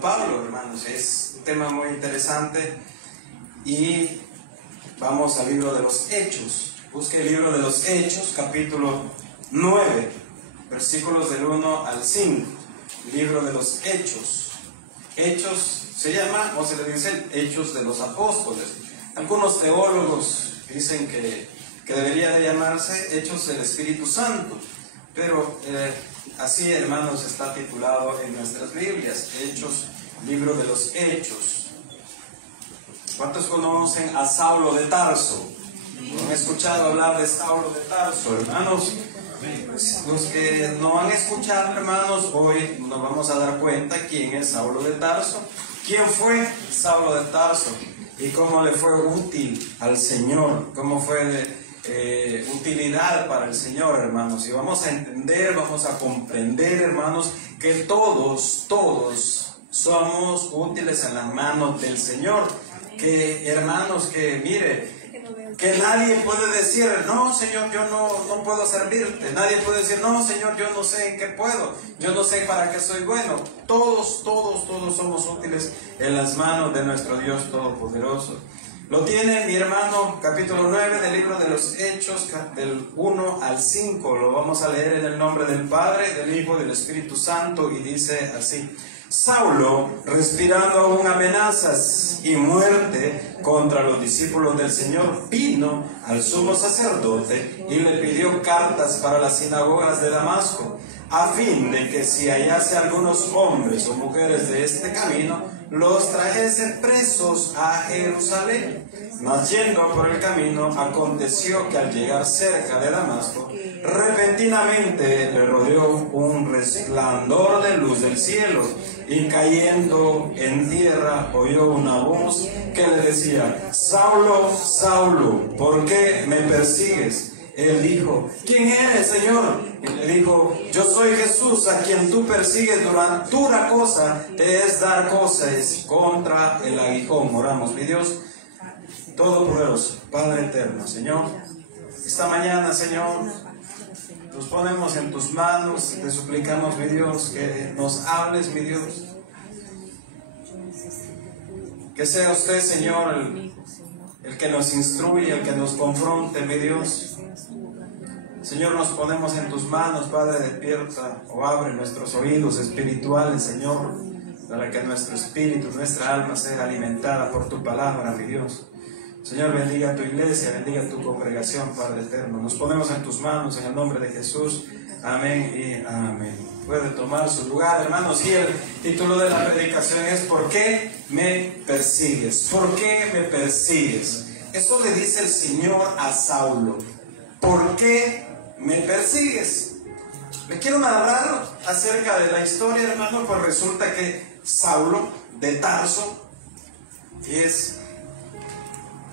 Pablo, hermanos. Es un tema muy interesante y vamos al libro de los Hechos. Busque el libro de los Hechos, capítulo 9, versículos del 1 al 5. Libro de los Hechos. Hechos se llama, o se le dice, Hechos de los Apóstoles. Algunos teólogos dicen que debería de llamarse Hechos del Espíritu Santo, pero así, hermanos, está titulado en nuestras Biblias, Hechos, libro de los Hechos. ¿Cuántos conocen a Saulo de Tarso? ¿Han escuchado hablar de Saulo de Tarso, hermanos? Pues, los que no han escuchado, hermanos, hoy nos vamos a dar cuenta quién es Saulo de Tarso, quién fue Saulo de Tarso y cómo le fue útil al Señor, cómo fue de utilidad para el Señor, hermanos. Y vamos a entender, vamos a comprender, hermanos, que todos somos útiles en las manos del Señor. Que, hermanos, que mire, que nadie puede decir, no, Señor, yo no puedo servirte. Nadie puede decir, no, Señor, yo no sé en qué puedo, yo no sé para qué soy bueno. Todos somos útiles en las manos de nuestro Dios Todopoderoso. Lo tiene mi hermano, capítulo 9 del libro de los Hechos, del 1 al 5. Lo vamos a leer en el nombre del Padre, del Hijo y del Espíritu Santo, y dice así: Saulo, respirando aún amenazas y muerte contra los discípulos del Señor, vino al sumo sacerdote y le pidió cartas para las sinagogas de Damasco, a fin de que si hallase algunos hombres o mujeres de este camino, los trajese presos a Jerusalén. Mas yendo por el camino, aconteció que al llegar cerca de Damasco, repentinamente le rodeó un resplandor de luz del cielo, y cayendo en tierra oyó una voz que le decía: Saulo, Saulo, ¿por qué me persigues? Él dijo: ¿quién eres, Señor? Y le dijo: yo soy Jesús, a quien tú persigues. Dura cosa te es dar cosas contra el aguijón. Oramos. Mi Dios Todopoderoso, Padre eterno, Señor, esta mañana, Señor, nos ponemos en tus manos, te suplicamos, mi Dios, que nos hables, mi Dios. Que sea usted, Señor, el que nos instruye, el que nos confronte, mi Dios. Señor, nos ponemos en tus manos, Padre, despierta o abre nuestros oídos espirituales, Señor, para que nuestro espíritu, nuestra alma sea alimentada por tu palabra, mi Dios. Señor, bendiga a tu iglesia, bendiga a tu congregación, Padre eterno. Nos ponemos en tus manos en el nombre de Jesús. Amén y amén. Puede tomar su lugar, hermanos. Y el título de la predicación es: ¿por qué me persigues? ¿Por qué me persigues? Eso le dice el Señor a Saulo. ¿Por qué me persigues? Le quiero narrar acerca de la historia, hermano. Pues resulta que Saulo de Tarso es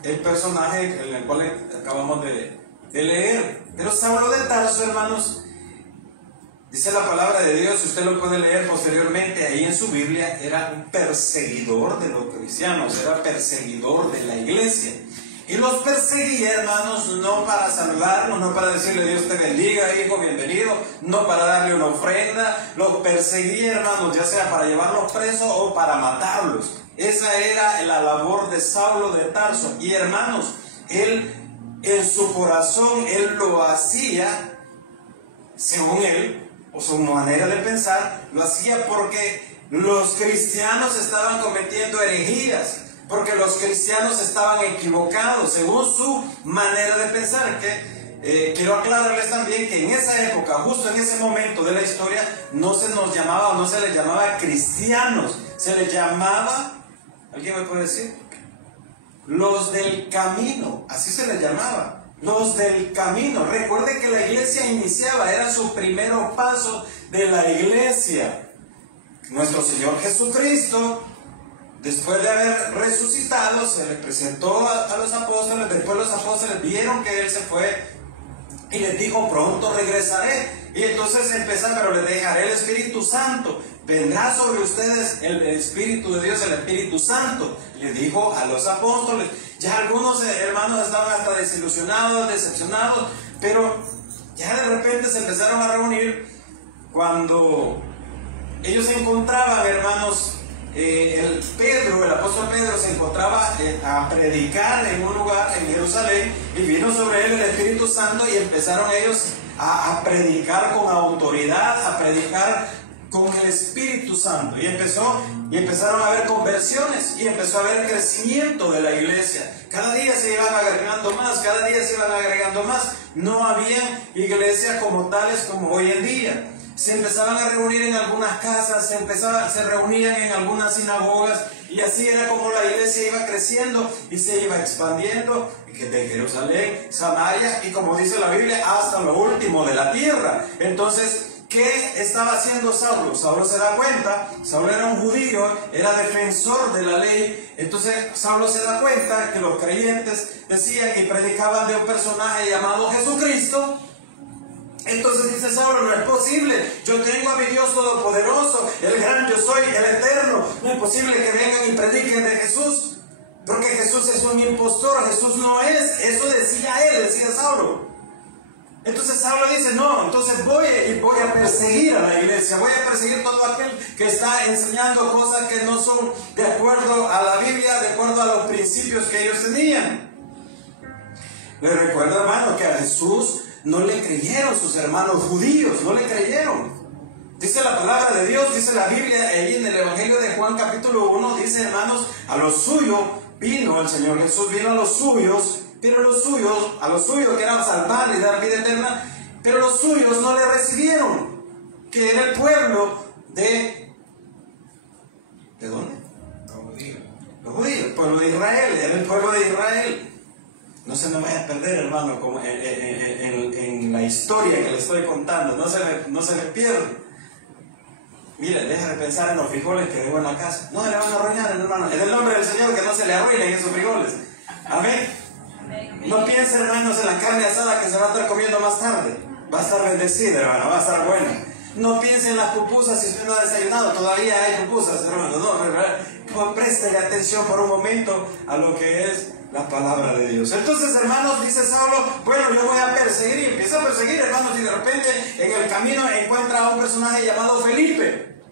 el personaje en el cual acabamos de leer. Pero Saulo de Tarso, hermanos, dice la palabra de Dios, si usted lo puede leer posteriormente ahí en su Biblia, era un perseguidor de los cristianos, era perseguidor de la iglesia. Y los perseguía, hermanos, no para saludarnos, no para decirle Dios te bendiga, hijo, bienvenido, no para darle una ofrenda. Los perseguía, hermanos, ya sea para llevarlos presos o para matarlos. Esa era la labor de Saulo de Tarso. Y, hermanos, él, en su corazón, él lo hacía, según él, o su manera de pensar, lo hacía porque los cristianos estaban cometiendo herejías, porque los cristianos estaban equivocados, según su manera de pensar. Que quiero aclararles también que en esa época, justo en ese momento de la historia, no se nos llamaba, no se les llamaba cristianos, se les llamaba, ¿alguien me puede decir? Los del camino, así se les llamaba, los del camino. Recuerden que la iglesia iniciaba, era su primer paso de la iglesia. Nuestro Señor Jesucristo, después de haber resucitado, se le presentó a los apóstoles. Después los apóstoles vieron que Él se fue y les dijo: pronto regresaré. Y entonces empezaron: pero les dejaré el Espíritu Santo. Vendrá sobre ustedes el Espíritu de Dios, el Espíritu Santo. Le dijo a los apóstoles. Ya algunos hermanos estaban hasta desilusionados, decepcionados, pero ya de repente se empezaron a reunir cuando ellos se encontraban, hermanos, el apóstol Pedro se encontraba a predicar en un lugar en Jerusalén, y vino sobre él el Espíritu Santo, y empezaron ellos a predicar con autoridad, a predicar con el Espíritu Santo, y empezaron a haber conversiones, y empezó a haber crecimiento de la iglesia. Cada día se iban agregando más, cada día se iban agregando más. No había iglesias como tales como hoy en día. Se empezaban a reunir en algunas casas, se reunían en algunas sinagogas, y así era como la iglesia iba creciendo y se iba expandiendo de Jerusalén, Samaria, y como dice la Biblia, hasta lo último de la tierra. Entonces, ¿qué estaba haciendo Saulo? Saulo se da cuenta, Saulo era un judío, era defensor de la ley. Entonces Saulo se da cuenta que los creyentes decían y predicaban de un personaje llamado Jesucristo. Entonces dice Saulo: no es posible, yo tengo a mi Dios Todopoderoso, el gran yo soy, el eterno. No es posible que vengan y prediquen de Jesús, porque Jesús es un impostor, Jesús no es. Eso decía Saulo. Entonces Saulo dice: no, entonces voy a perseguir a la iglesia, voy a perseguir todo aquel que está enseñando cosas que no son de acuerdo a la Biblia, de acuerdo a los principios que ellos tenían. Les recuerdo, hermano, que a Jesús no le creyeron sus hermanos judíos, no le creyeron. Dice la palabra de Dios, dice la Biblia, ahí en el Evangelio de Juan capítulo 1, dice, hermanos, a los suyos vino el Señor Jesús, vino a los suyos, pero a los suyos que eran salvar y dar vida eterna, pero los suyos no le recibieron, que era el pueblo ¿de dónde? Los judíos, el pueblo de Israel, era el pueblo de Israel. No se me vaya a perder, hermano, como en la historia que le estoy contando, no se me pierde. Mire, deja de pensar en los frijoles que dejó en la casa. No se le van a arruinar, hermano. En el nombre del Señor, que no se le arruinen esos frijoles. Amén. No piensen, hermanos, en la carne asada que se va a estar comiendo más tarde. Va a estar bendecida, hermano, va a estar buena. No piensen en las pupusas si usted no ha desayunado. Todavía hay pupusas, hermano. No, préstele atención por un momento a lo que es la palabra de Dios. Entonces, hermanos, dice Saulo: bueno, yo voy a perseguir, y empieza a perseguir, hermanos, y de repente en el camino encuentra a un personaje llamado Felipe.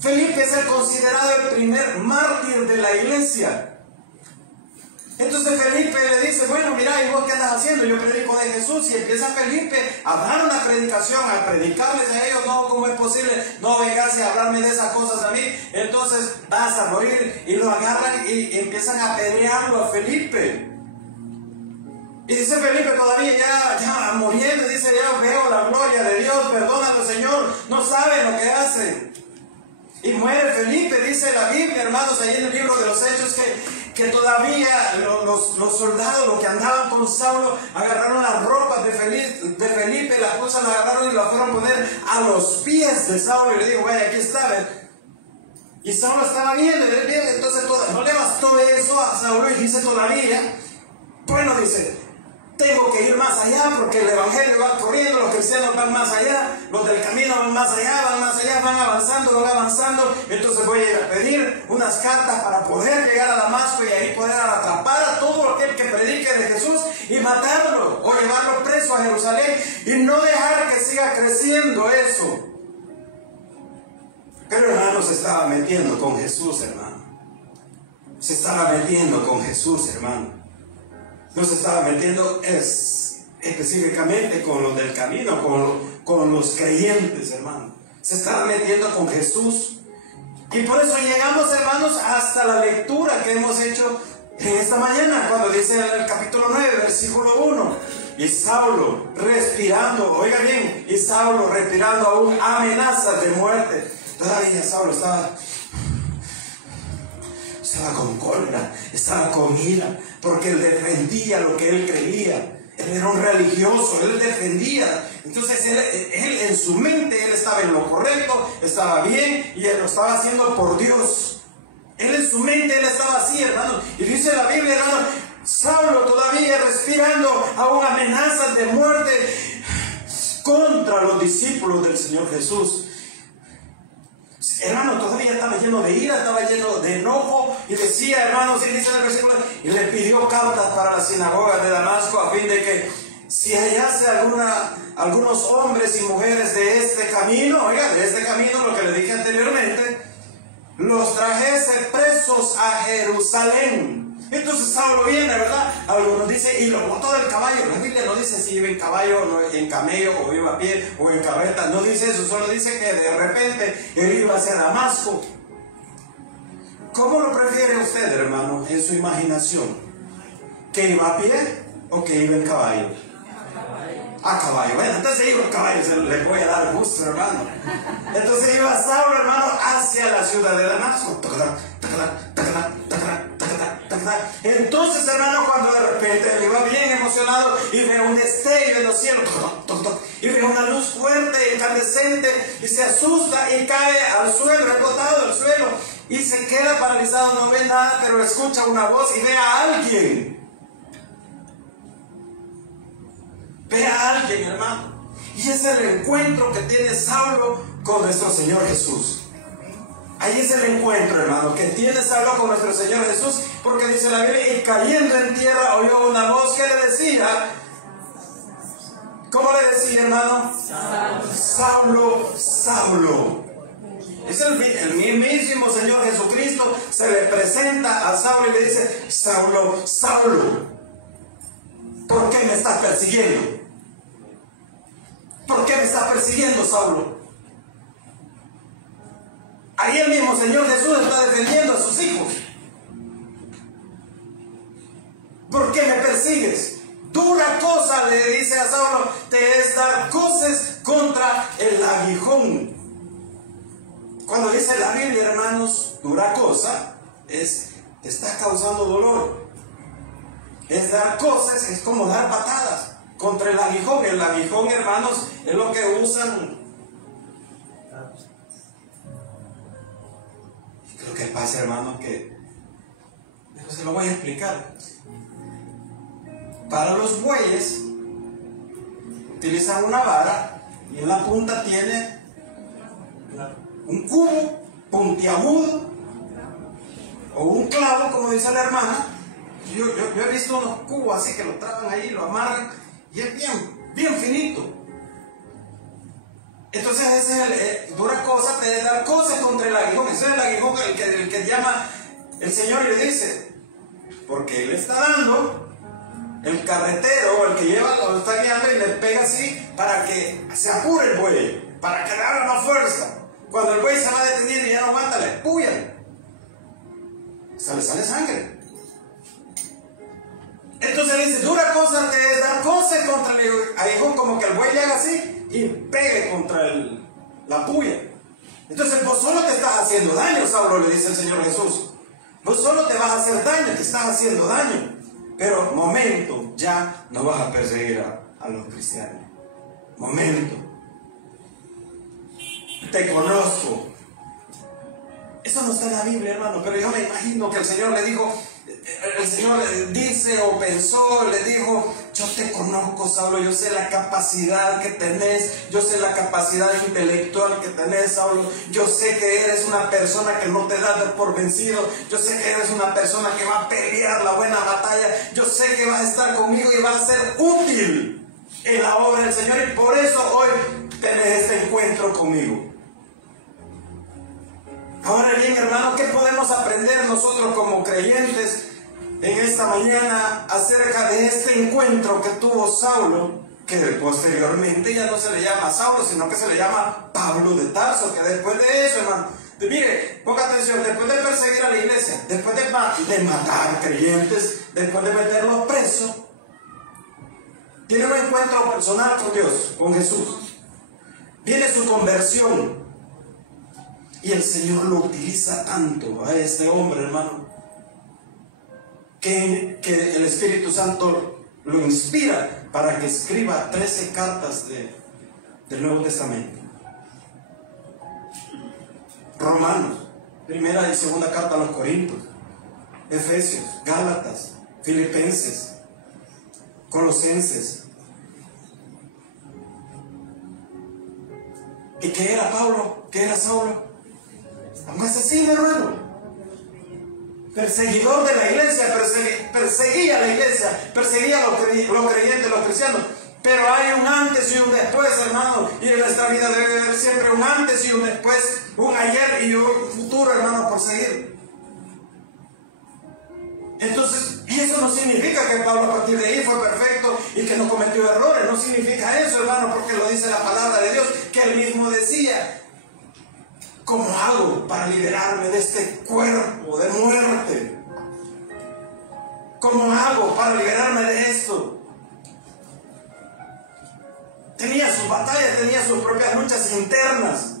Felipe es el considerado el primer mártir de la iglesia. Entonces Felipe le dice: bueno, mira, ¿y vos qué andas haciendo? Yo predico de Jesús. Y empieza Felipe a dar una predicación, a predicarles a ellos: no, ¿cómo es posible? No vengas a hablarme de esas cosas a mí, entonces vas a morir. Y lo agarran y empiezan a apedrearlo a Felipe. Y dice Felipe, todavía ya muriendo, dice: ya veo la gloria de Dios, perdónalo, Señor, no saben lo que hacen. Y muere Felipe. Dice la Biblia, hermanos, ahí en el libro de los Hechos, que todavía los soldados, los que andaban con Saulo, agarraron las ropas de Felipe, las cosas las agarraron y las fueron a poner a los pies de Saulo, y le dijo: vaya, aquí está, ¿ves? Y Saulo estaba viendo, entonces no le bastó eso a Saulo, y dice todavía: bueno, dice, tengo que ir más allá, porque el evangelio va corriendo, los cristianos van más allá, los del camino van más allá, van avanzando. Entonces voy a ir a pedir unas cartas para poder llegar a Damasco y ahí poder atrapar a todo aquel que predique de Jesús y matarlo o llevarlo preso a Jerusalén y no dejar que siga creciendo eso. Pero, hermano, se estaba metiendo con Jesús, hermano. Se estaba metiendo con Jesús, hermano. No se estaba metiendo específicamente con los del camino, con los creyentes, hermano. Se estaba metiendo con Jesús. Y por eso llegamos, hermanos, hasta la lectura que hemos hecho en esta mañana, cuando dice en el capítulo 9, versículo 1. Y Saulo respirando, oiga bien, y Saulo respirando aún amenazas de muerte. Todavía Saulo estaba con cólera, estaba con ira, porque él defendía lo que él creía. Él era un religioso, él defendía. Entonces él en su mente, él estaba en lo correcto, estaba bien, y él lo estaba haciendo por Dios. Él en su mente, él estaba así, hermano. Y dice la Biblia, hermano, Saulo todavía respirando aún amenazas de muerte contra los discípulos del Señor Jesús. Hermano, todavía estaba lleno de ira, estaba lleno de enojo, y decía, hermanos, y dice en el versículo, y le pidió cartas para las sinagogas de Damasco a fin de que si hallase algunos hombres y mujeres de este camino, oiga, de este camino, lo que le dije anteriormente, los trajese presos a Jerusalén. Entonces Saulo viene, ¿verdad? Algunos dicen, y lo botó del caballo. La Biblia no dice si iba en caballo, no, en camello, o iba a pie, o en carreta. No dice eso, solo dice que de repente él iba hacia Damasco. ¿Cómo lo prefiere usted, hermano, en su imaginación? ¿Que iba a pie o que iba en caballo? A caballo. Bueno, entonces iba a caballo, se le voy a dar gusto, hermano. Entonces iba Saulo, hermano, hacia la ciudad de Damasco. Entonces, hermano, cuando de repente él iba bien emocionado y ve un destello en los cielos, y ve una luz fuerte, incandescente, y se asusta y cae al suelo, es botado al suelo, y se queda paralizado, no ve nada, pero escucha una voz y ve a alguien. Ve a alguien, hermano. Y es el encuentro que tiene Saulo con nuestro Señor Jesús. Ahí es el encuentro, hermano, que tiene Saulo con nuestro Señor Jesús, porque dice la Biblia, y cayendo en tierra oyó una voz que le decía, ¿cómo le decía, hermano? Saulo, Saulo. Es el mismísimo Señor Jesucristo, se le presenta a Saulo y le dice, Saulo, Saulo, ¿por qué me estás persiguiendo? ¿Por qué me estás persiguiendo, Saulo? Ahí el mismo Señor Jesús está defendiendo a sus hijos. ¿Por qué me persigues? Dura cosa, le dice a Saulo, te es dar coces contra el aguijón. Cuando dice la Biblia, hermanos, dura cosa, te está causando dolor. Es dar coces, es como dar patadas contra el aguijón. El aguijón, hermanos, es lo que usan. Lo que pasa, hermanos, que se lo voy a explicar. Para los bueyes utilizan una vara y en la punta tiene un cubo puntiagudo o un clavo, como dice la hermana. Yo he visto unos cubos así que lo traban ahí, lo amarran y es bien finito. Entonces ese es dura cosa, te da cosas contra el aguijón. Ese es el aguijón el que llama el Señor y le dice, porque Él está dando, el carretero, el que lleva, lo está guiando y le pega así para que se apure el buey, para que le haga más fuerza. Cuando el buey se va deteniendo y ya no aguanta, le puyan. Le sale sangre. Entonces le dice, dura cosa te da cosas contra el aguijón, como que el buey le haga así y pegue contra la puya. Entonces vos solo te estás haciendo daño, Saulo, le dice el Señor Jesús. Vos solo te vas a hacer daño, te estás haciendo daño. Pero momento, ya no vas a perseguir a los cristianos. Momento. Te conozco. Eso no está en la Biblia, hermano, pero yo me imagino que el Señor le dijo, el Señor dice o pensó, le dijo, yo te conozco, Saulo, yo sé la capacidad que tenés, yo sé la capacidad intelectual que tenés, Saulo, yo sé que eres una persona que no te das por vencido, yo sé que eres una persona que va a pelear la buena batalla, yo sé que vas a estar conmigo y vas a ser útil en la obra del Señor, y por eso hoy tenés este encuentro conmigo. Ahora bien, hermano, ¿qué podemos aprender nosotros como creyentes en esta mañana acerca de este encuentro que tuvo Saulo, que posteriormente ya no se le llama Saulo, sino que se le llama Pablo de Tarso, que después de eso, hermano, mire, ponga atención, después de perseguir a la iglesia, después de matar creyentes, después de meterlos presos, tiene un encuentro personal con Dios, con Jesús. Viene su conversión. Y el Señor lo utiliza tanto a este hombre, hermano, que el Espíritu Santo lo inspira para que escriba 13 cartas del Nuevo Testamento. Romanos, primera y segunda carta a los Corintios, Efesios, Gálatas, Filipenses, Colosenses. ¿Y qué era Pablo? ¿Qué era Saulo? Un asesino, hermano, perseguidor de la iglesia, perseguía a la iglesia, perseguía a los creyentes, los cristianos. Pero hay un antes y un después, hermano, y en esta vida debe haber siempre un antes y un después, un ayer y un futuro, hermano, por seguir. Entonces, y eso no significa que Pablo a partir de ahí fue perfecto y que no cometió errores, no significa eso, hermano, porque lo dice la palabra de Dios, que él mismo decía: ¿cómo hago para liberarme de este cuerpo de muerte? ¿Cómo hago para liberarme de esto? Tenía sus batallas, tenía sus propias luchas internas.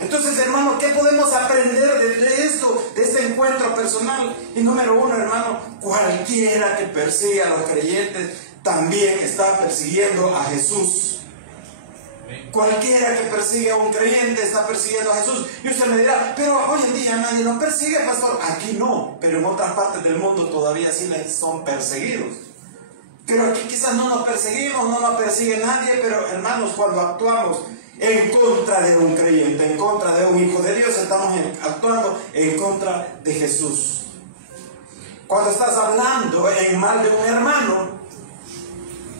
Entonces, hermano, ¿qué podemos aprender de esto, de este encuentro personal? Y número uno, hermano, cualquiera que persiga a los creyentes también está persiguiendo a Jesús. Cualquiera que persigue a un creyente está persiguiendo a Jesús. Y usted me dirá: pero hoy en día nadie nos persigue, pastor. Aquí no, pero en otras partes del mundo todavía sí son perseguidos. Pero aquí quizás no nos perseguimos, no nos persigue nadie, pero hermanos, cuando actuamos en contra de un creyente, en contra de un hijo de Dios, estamos actuando en contra de Jesús. Cuando estás hablando en mal de un hermano,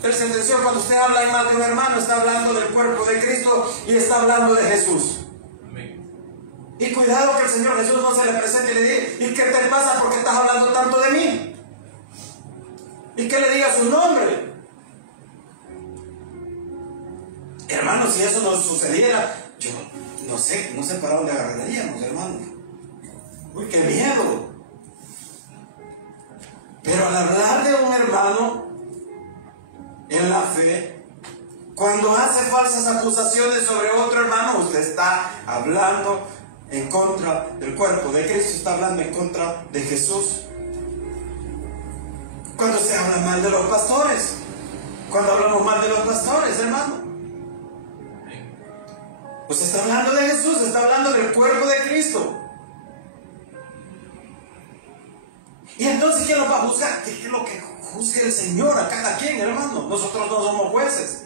él sentenció, cuando usted habla en mal de un hermano, está hablando del cuerpo de Cristo y está hablando de Jesús. Y cuidado que el Señor Jesús no se le presente y le diga: ¿y qué te pasa porque estás hablando tanto de mí? Y que le diga su nombre. Hermano, si eso no sucediera, yo no sé para dónde agarraríamos, hermano. Uy, qué miedo. Pero al hablar de un hermano en la fe, cuando hace falsas acusaciones sobre otro hermano, usted está hablando en contra del cuerpo de Cristo, está hablando en contra de Jesús. Cuando se habla mal de los pastores, cuando hablamos mal de los pastores, hermano, usted está hablando de Jesús, está hablando del cuerpo de Cristo. Y entonces, ¿quién lo va a juzgar? ¿Qué es lo que juzgue el Señor a cada quien, hermano? Nosotros no somos jueces.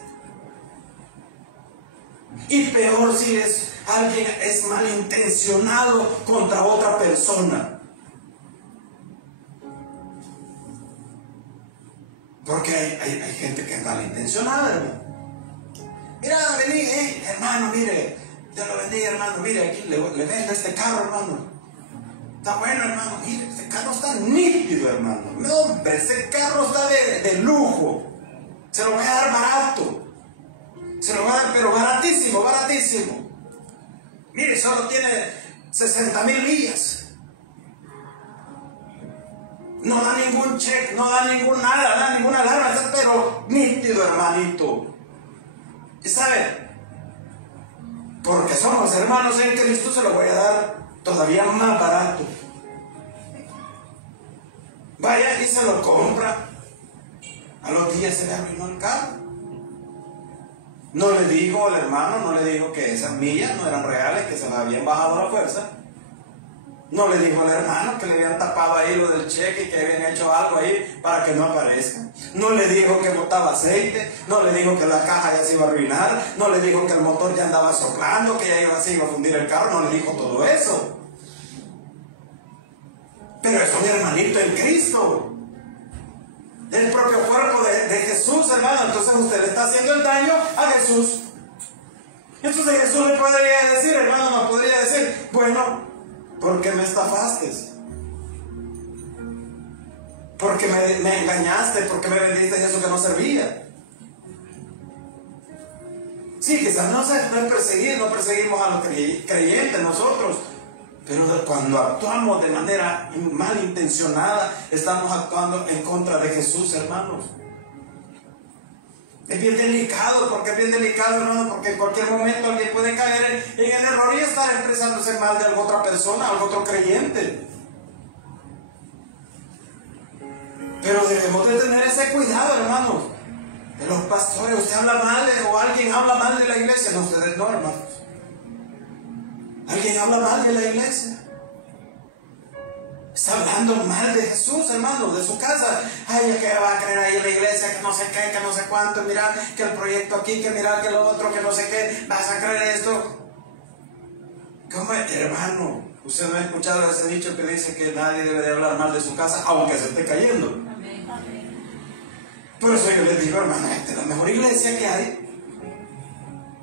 Y peor si alguien es malintencionado contra otra persona. Porque hay gente que es malintencionada, hermano. Mira, vení, hermano, mire, Dios lo bendiga, hermano, mire, aquí le vendo este carro, hermano. Está bueno, hermano, mire, este carro está nítido, hermano. No, hombre, este carro está de lujo. Se lo voy a dar barato. Se lo voy a dar, pero baratísimo, baratísimo. Mire, solo tiene 60,000 millas. No da ningún cheque, no da ningún nada, no da ninguna alarma, pero nítido, hermanito. ¿Y sabe? Porque somos hermanos en Cristo, se lo voy a dar todavía más barato. Vaya y se lo compra. A los días se le arruinó el carro. No le dijo al hermano, no le dijo que esas millas no eran reales, que se las habían bajado a la fuerza. No le dijo al hermano que le habían tapado ahí lo del cheque y que habían hecho algo ahí para que no aparezca. No le dijo que botaba aceite, no le dijo que la caja ya se iba a arruinar, no le dijo que el motor ya andaba soplando, que ya se iba a fundir el carro, no le dijo todo eso. Pero es un hermanito en Cristo, el propio cuerpo de Jesús, hermano. Entonces usted le está haciendo el daño a Jesús. Entonces Jesús le podría decir, hermano, nos podría decir: bueno, ¿por qué me estafaste? ¿Por qué me engañaste? ¿Por qué me vendiste eso que no servía? Sí, quizás no es perseguir, no perseguimos a los creyentes nosotros, pero cuando actuamos de manera malintencionada, estamos actuando en contra de Jesús, hermanos. Es bien delicado. ¿Por qué es bien delicado, hermano? Porque en cualquier momento alguien puede caer en el error y estar expresándose mal de alguna otra persona, algún otro creyente. Pero debemos de tener ese cuidado, hermanos. De los pastores, usted habla mal o alguien habla mal de la iglesia. No, ustedes no, hermanos. Alguien habla mal de la iglesia. Está hablando mal de Jesús, hermano, de su casa. Ay, que va a creer ahí en la iglesia, que no sé qué, que no sé cuánto. Mira que el proyecto aquí, que mira que lo otro, que no sé qué. Vas a creer esto. ¿Cómo, hermano? Usted no ha escuchado ese dicho que dice que nadie debe de hablar mal de su casa, aunque se esté cayendo. Por eso yo les digo, hermano, esta es la mejor iglesia que hay.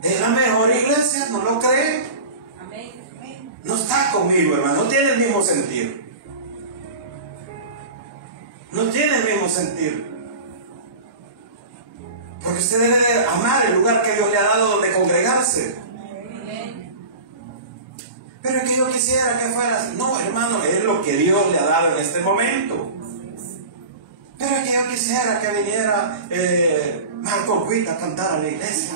Es la mejor iglesia, ¿no lo creen? No está conmigo, hermano, no tiene el mismo sentir. No tiene el mismo sentir. Porque usted debe amar el lugar que Dios le ha dado donde congregarse. Pero es que yo quisiera que fuera. No, hermano, es lo que Dios le ha dado en este momento. Pero es que yo quisiera que viniera Marco Witt a cantar a la iglesia.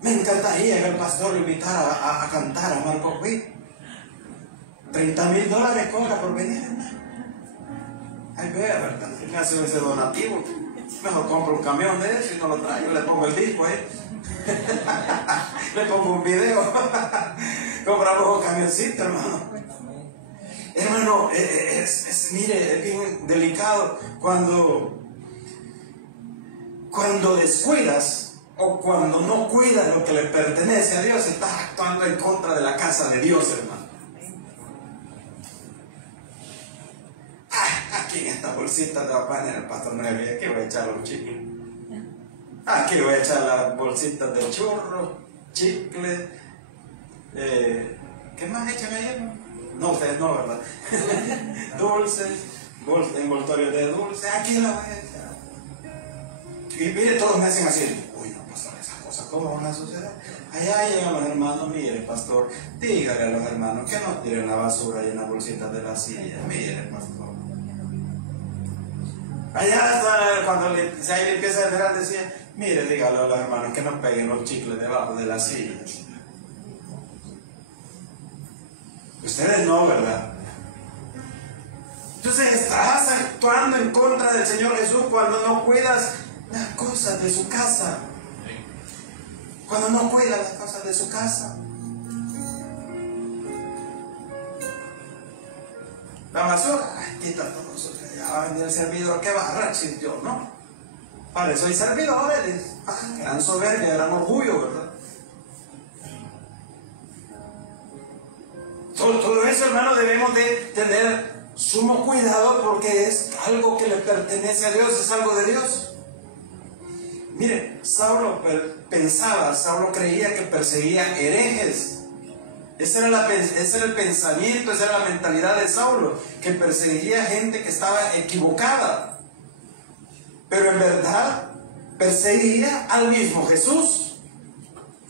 Me encantaría que el pastor lo invitara a cantar a Marco Witt. $30,000 cobra por venir, hermano. Ay, vea, ¿verdad? Si me hace ese donativo, mejor compro un camión de eso y no lo traigo, le pongo el disco ahí. Le pongo un video. Compramos un camioncito, hermano. Hermano, mire, es bien delicado cuando descuidas o cuando no cuidas lo que le pertenece a Dios, estás actuando en contra de la casa de Dios, hermano. Aquí en esta bolsita de pan en el pastor Nueve, aquí voy a echar los chicles. Aquí voy a echar las bolsitas de churros, chicle. ¿Qué más echan ahí, hermano? No, ustedes no, ¿verdad? Dulces, envoltorios de dulces, aquí la voy a echar. Y mire, todos me hacen así. Uy, no, pastor, esas cosas, ¿cómo van a suceder? Allá llegan los hermanos, mire, pastor, dígale a los hermanos que no tiren la basura ahí en las bolsitas de la silla. Mire, pastor. Allá cuando ahí le empieza a mirar, decía, mire, dígale a los hermanos que no peguen los chicles debajo de las sillas. Ustedes no, ¿verdad? Entonces estás actuando en contra del Señor Jesús cuando no cuidas las cosas de su casa. Cuando no cuidas las cosas de su casa. La basura, quita todo eso. Ya va a venir el servidor que barra, si yo no. Para eso hay servidores. Gran soberbia, gran orgullo, ¿verdad? Todo eso, hermano, debemos de tener sumo cuidado porque es algo que le pertenece a Dios, es algo de Dios. Mire, Saulo creía que perseguía herejes. Ese era el pensamiento, esa era la mentalidad de Saulo, que perseguía gente que estaba equivocada. Pero en verdad perseguía al mismo Jesús.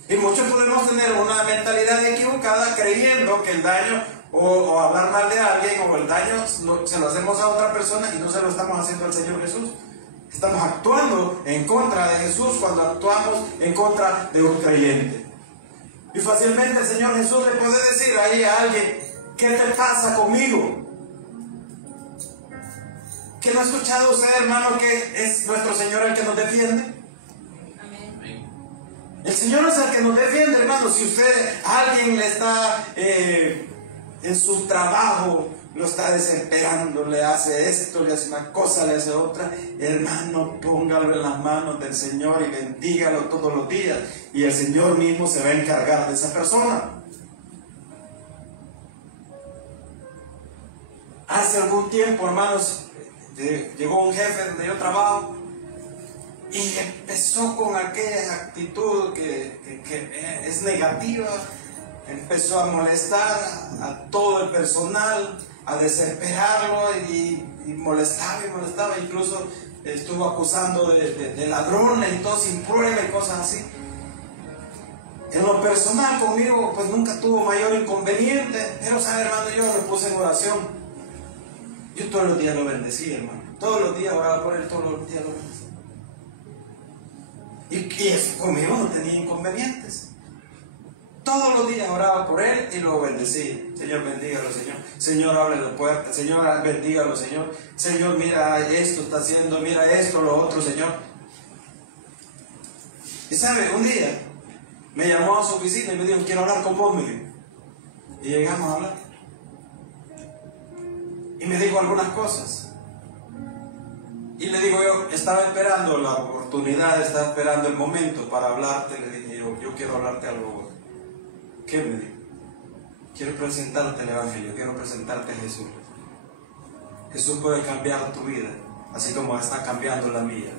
Y muchos podemos tener una mentalidad equivocada creyendo que el daño o hablar mal de alguien o el daño se lo hacemos a otra persona y no se lo estamos haciendo al Señor Jesús. Estamos actuando en contra de Jesús cuando actuamos en contra de un creyente. Y fácilmente el Señor Jesús le puede decir ahí a alguien, ¿qué te pasa conmigo? ¿Que no ha escuchado usted, hermano, que es nuestro Señor el que nos defiende? El Señor es el que nos defiende, hermano. Si usted, alguien le está en su trabajo, lo está desesperando, le hace esto, le hace una cosa, le hace otra, hermano, póngalo en las manos del Señor y bendígalo todos los días. Y el Señor mismo se va a encargar de esa persona. Hace algún tiempo, hermanos, llegó un jefe donde yo trabajo. Y empezó con aquella actitud que es negativa, empezó a molestar a todo el personal, a desesperarlo y molestaba, incluso estuvo acusando de ladrones y todo sin prueba y cosas así. En lo personal conmigo pues nunca tuvo mayor inconveniente, pero sabe, hermano, yo lo puse en oración. Yo todos los días lo bendecí, hermano, todos los días oraba por él, todos los días lo bendecí. Y eso conmigo no tenía inconvenientes. Todos los días oraba por él y lo bendecí. Señor, bendígalo, Señor. Señor, abre la puerta. Señor, bendígalo, Señor. Señor, mira esto está haciendo, mira esto, lo otro, Señor. Y sabe, un día me llamó a su oficina y me dijo, quiero hablar con vos, me dijo. Y llegamos a hablar. Y me dijo algunas cosas. Y le digo yo, estaba esperando la oportunidad, estaba esperando el momento para hablarte. Le dije yo quiero hablarte algo. ¿Qué me dijo? Quiero presentarte el Evangelio, quiero presentarte a Jesús. Jesús puede cambiar tu vida. así como está cambiando la mía.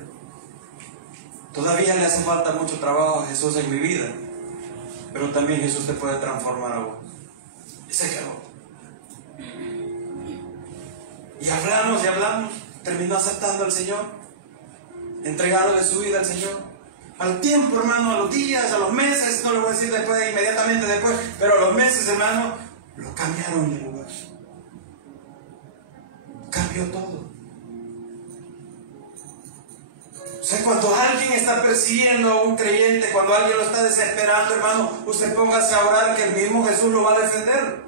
Todavía le hace falta mucho trabajo a Jesús en mi vida, pero también Jesús te puede transformar a vos. Y se quedó. Y hablamos, terminó aceptando al Señor, entregándole su vida al Señor. Al tiempo, hermano, a los días, a los meses, no lo voy a decir después, inmediatamente después, pero a los meses, hermano, lo cambiaron de lugar. Cambió todo. O sea, cuando alguien está persiguiendo a un creyente, cuando alguien lo está desesperando, hermano, usted póngase a orar que el mismo Jesús lo va a defender.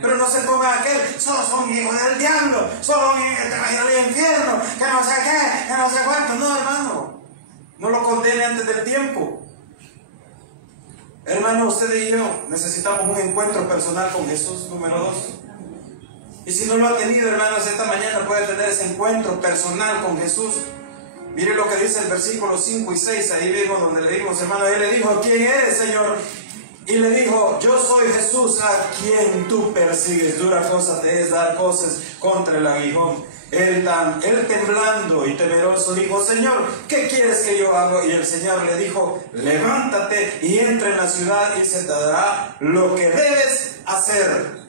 Pero no se ponga aquel, son hijos del diablo, son que te va a ir al infierno, que no sé qué, que no sé cuánto. No, hermano, no lo condene antes del tiempo. Hermano, usted y yo necesitamos un encuentro personal con Jesús, número 2. Y si no lo ha tenido, hermanos, esta mañana puede tener ese encuentro personal con Jesús. Mire lo que dice el versículo 5 y 6, ahí mismo donde le dimos, hermano, él le dijo, ¿quién eres, Señor? Y le dijo, yo soy Jesús a quien tú persigues. Dura cosa te es dar cosas contra el aguijón. Él temblando y temeroso dijo, Señor, ¿qué quieres que yo haga? Y el Señor le dijo, levántate y entra en la ciudad y se te dará lo que debes hacer.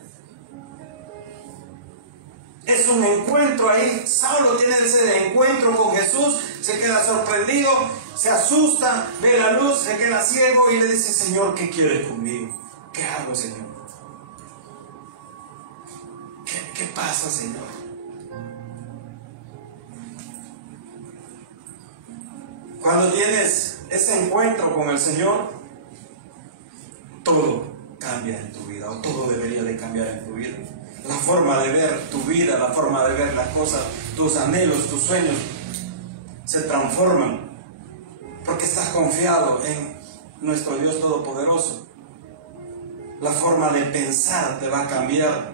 Es un encuentro ahí. Saulo tiene ese encuentro con Jesús, se queda sorprendido, se asusta, ve la luz, se queda ciego y le dice, Señor, ¿qué quieres conmigo? ¿Qué hago, Señor? ¿Qué pasa, Señor? Cuando tienes ese encuentro con el Señor, todo cambia en tu vida, o todo debería de cambiar en tu vida. La forma de ver tu vida, la forma de ver las cosas, tus anhelos, tus sueños, se transforman. Porque estás confiado en nuestro Dios Todopoderoso. La forma de pensar te va a cambiar.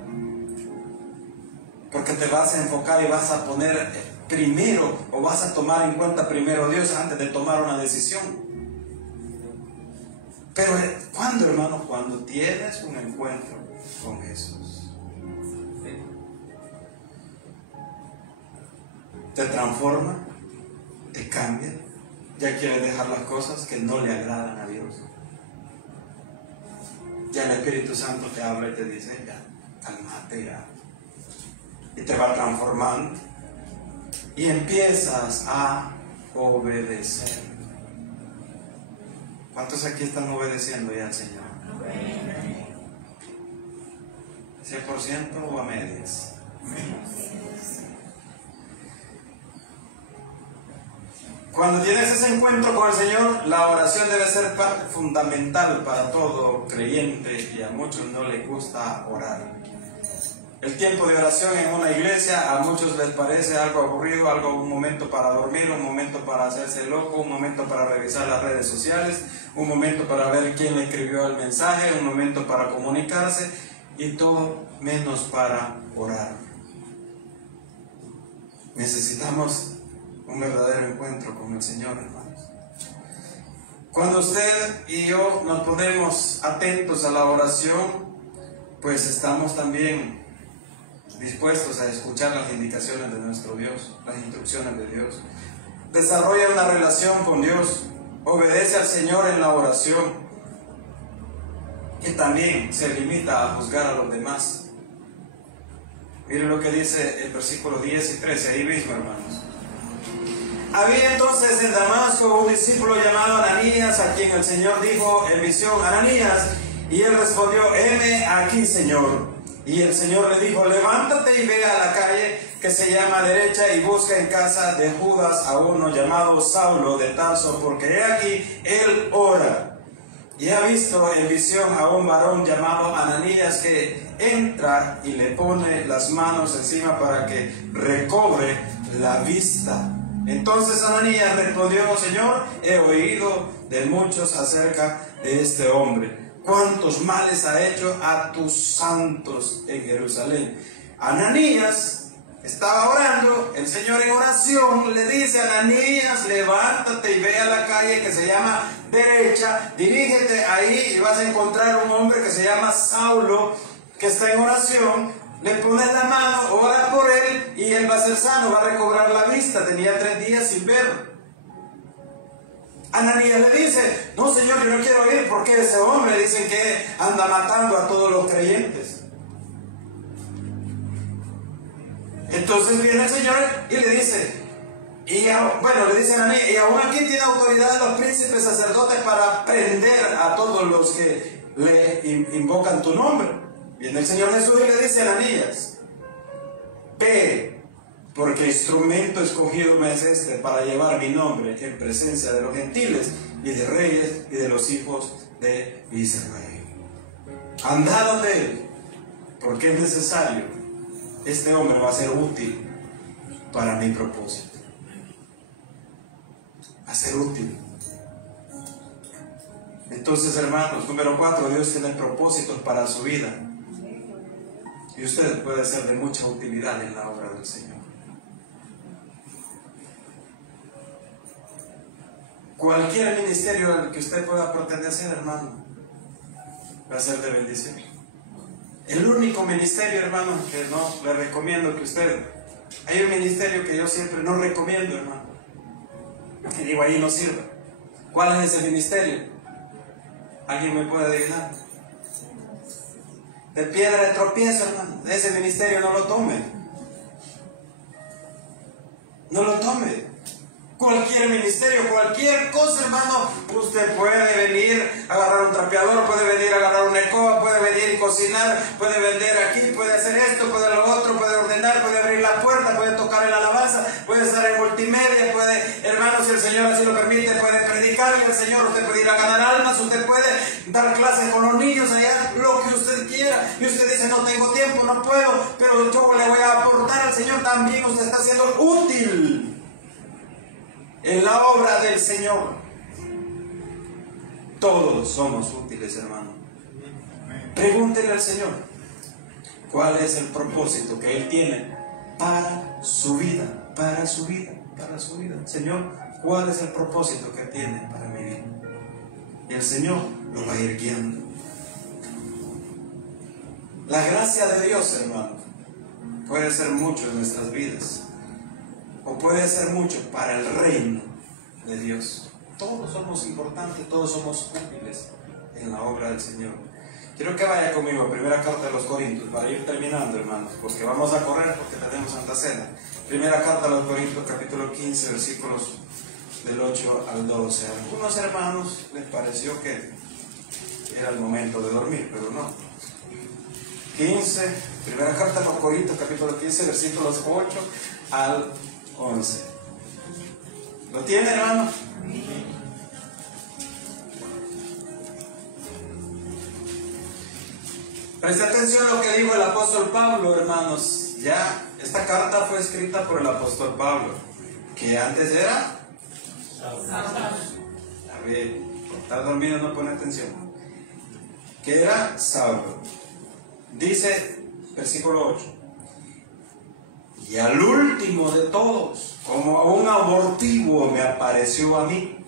Porque te vas a enfocar y vas a poner primero, o vas a tomar en cuenta primero a Dios antes de tomar una decisión. Pero ¿cuándo, hermano? Cuando tienes un encuentro con Jesús. Te transforma, te cambia, ya quieres dejar las cosas que no le agradan a Dios. Ya el Espíritu Santo te habla y te dice, ya, cálmate ya. Y te va transformando. Y empiezas a obedecer. ¿Cuántos aquí están obedeciendo ya al Señor? 100% o a medias. Cuando tienes ese encuentro con el Señor, la oración debe ser parte fundamental para todo creyente, y a muchos no les gusta orar. El tiempo de oración en una iglesia a muchos les parece algo aburrido, un momento para dormir, un momento para hacerse loco, un momento para revisar las redes sociales, un momento para ver quién le escribió el mensaje, un momento para comunicarse, y todo menos para orar. Necesitamos un verdadero encuentro con el Señor, hermanos. Cuando usted y yo nos ponemos atentos a la oración, pues estamos también dispuestos a escuchar las indicaciones de nuestro Dios, las instrucciones de Dios. Desarrolla una relación con Dios, obedece al Señor en la oración, y también se limita a juzgar a los demás. Mire lo que dice el versículo 10 y 13, ahí mismo, hermanos. Había entonces en Damasco un discípulo llamado Ananías, a quien el Señor dijo en visión, Ananías, y él respondió, heme aquí, Señor. Y el Señor le dijo, levántate y ve a la calle que se llama derecha y busca en casa de Judas a uno llamado Saulo de Tarso, porque he aquí, él ora. Y ha visto en visión a un varón llamado Ananías que entra y le pone las manos encima para que recobre la vista. Entonces Ananías respondió, Señor, he oído de muchos acerca de este hombre. ¿Cuántos males ha hecho a tus santos en Jerusalén? Ananías estaba orando, el Señor en oración le dice a Ananías, levántate y ve a la calle que se llama derecha, dirígete ahí y vas a encontrar un hombre que se llama Saulo, que está en oración. le pones la mano, ora por él y él va a ser sano, va a recobrar la vista. Tenía 3 días sin ver. Ananías le dice: no, Señor, yo no quiero ir porque ese hombre dicen que anda matando a todos los creyentes. Entonces viene el Señor y le dice, le dice a Ananías: y aún aquí tiene autoridad los príncipes sacerdotes para prender a todos los que le invocan tu nombre. Viene el Señor Jesús y le dice a Ananías: ve, porque instrumento escogido me es este para llevar mi nombre en presencia de los gentiles y de reyes y de los hijos de Israel. Anda donde él, porque es necesario. Este hombre va a ser útil para mi propósito. Va a ser útil. Entonces, hermanos, número 4, Dios tiene propósitos para su vida. Y usted puede ser de mucha utilidad en la obra del Señor. Cualquier ministerio al que usted pueda pertenecer, hermano, va a ser de bendición. El único ministerio, hermano, que no le recomiendo que usted... Hay un ministerio que yo siempre no recomiendo, hermano. Y digo, ahí no sirve. ¿Cuál es ese ministerio? ¿Alguien me puede adivinar? De piedra de tropiezo, hermano. Ese ministerio no lo tome. No lo tome. Cualquier ministerio, cualquier cosa, hermano, usted puede venir a agarrar un trapeador, puede venir a agarrar una escoba, puede venir y cocinar, puede vender aquí, puede hacer esto, puede lo otro, puede ordenar, puede abrir la puerta, puede tocar en la alabanza, puede estar en multimedia, puede, hermano, si el Señor así lo permite, puede predicar y el Señor, usted puede ir a ganar almas, usted puede dar clases con los niños allá, lo que usted quiera, y usted dice: no tengo tiempo, no puedo, pero yo le voy a aportar al Señor también. Usted está siendo útil en la obra del Señor. Todos somos útiles, hermano. Pregúntele al Señor cuál es el propósito que Él tiene para su vida, para su vida, para su vida. Señor, ¿cuál es el propósito que tiene para mi vida? Y el Señor lo va a ir guiando. La gracia de Dios, hermano, puede ser mucho en nuestras vidas, o puede ser mucho para el reino de Dios. Todos somos importantes, todos somos útiles en la obra del Señor. Quiero que vaya conmigo a primera carta de los Corintios, para ir terminando, hermanos, porque vamos a correr porque tenemos Santa Cena. Primera carta de los Corintios, capítulo 15, versículos del 8 al 12. A algunos hermanos les pareció que era el momento de dormir, pero no. 15, primera carta de los Corintios, capítulo 15, versículos 8 al 11. ¿Lo tiene, hermano? Preste atención a lo que dijo el apóstol Pablo, hermanos. Ya, esta carta fue escrita por el apóstol Pablo, que antes era... A ver, por estar dormido no pone atención. Que era Saulo. Dice, versículo 8: y al último de todos, como a un abortivo, me apareció a mí,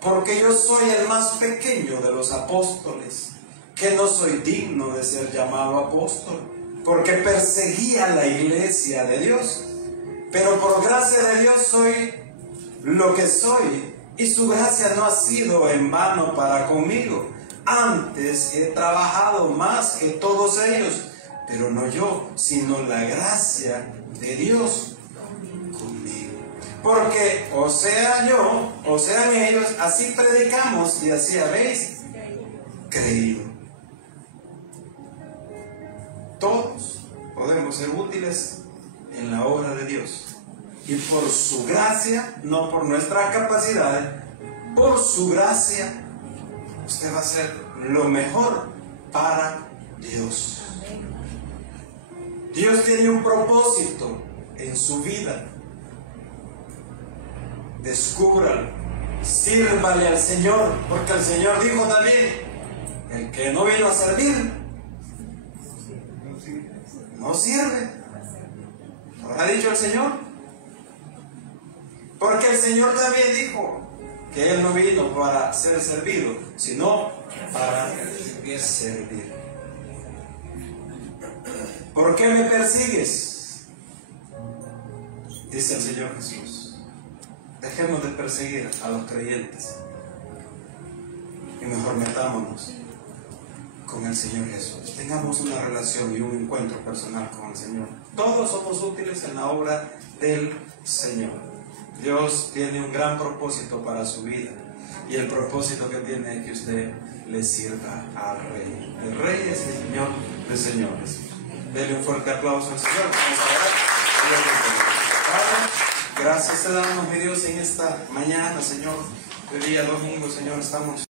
porque yo soy el más pequeño de los apóstoles, que no soy digno de ser llamado apóstol, porque perseguía la iglesia de Dios. Pero por gracia de Dios soy lo que soy, y su gracia no ha sido en vano para conmigo. Antes he trabajado más que todos ellos, pero no yo, sino la gracia de Dios conmigo. Porque o sea yo, o sean ellos, así predicamos y así habéis creído. Todos podemos ser útiles en la obra de Dios. Y por su gracia, no por nuestra capacidad, por su gracia, usted va a hacer lo mejor para Dios. Dios tiene un propósito en su vida. Descúbralo, sírvale al Señor, porque el Señor dijo también: el que no vino a servir, no sirve. ¿No ha dicho el Señor? Porque el Señor también dijo que Él no vino para ser servido, sino para servir. ¿por qué me persigues? Dice el Señor Jesús. Dejemos de perseguir a los creyentes y mejor metámonos con el Señor Jesús. Tengamos una relación y un encuentro personal con el Señor. Todos somos útiles en la obra del Señor. Dios tiene un gran propósito para su vida, y el propósito que tiene es que usted le sirva al Rey. El Rey es el Señor de señores. Denle un fuerte aplauso al Señor. Vamos a orar. Padre, gracias te damos, mi Dios, en esta mañana, Señor, el día domingo, Señor, estamos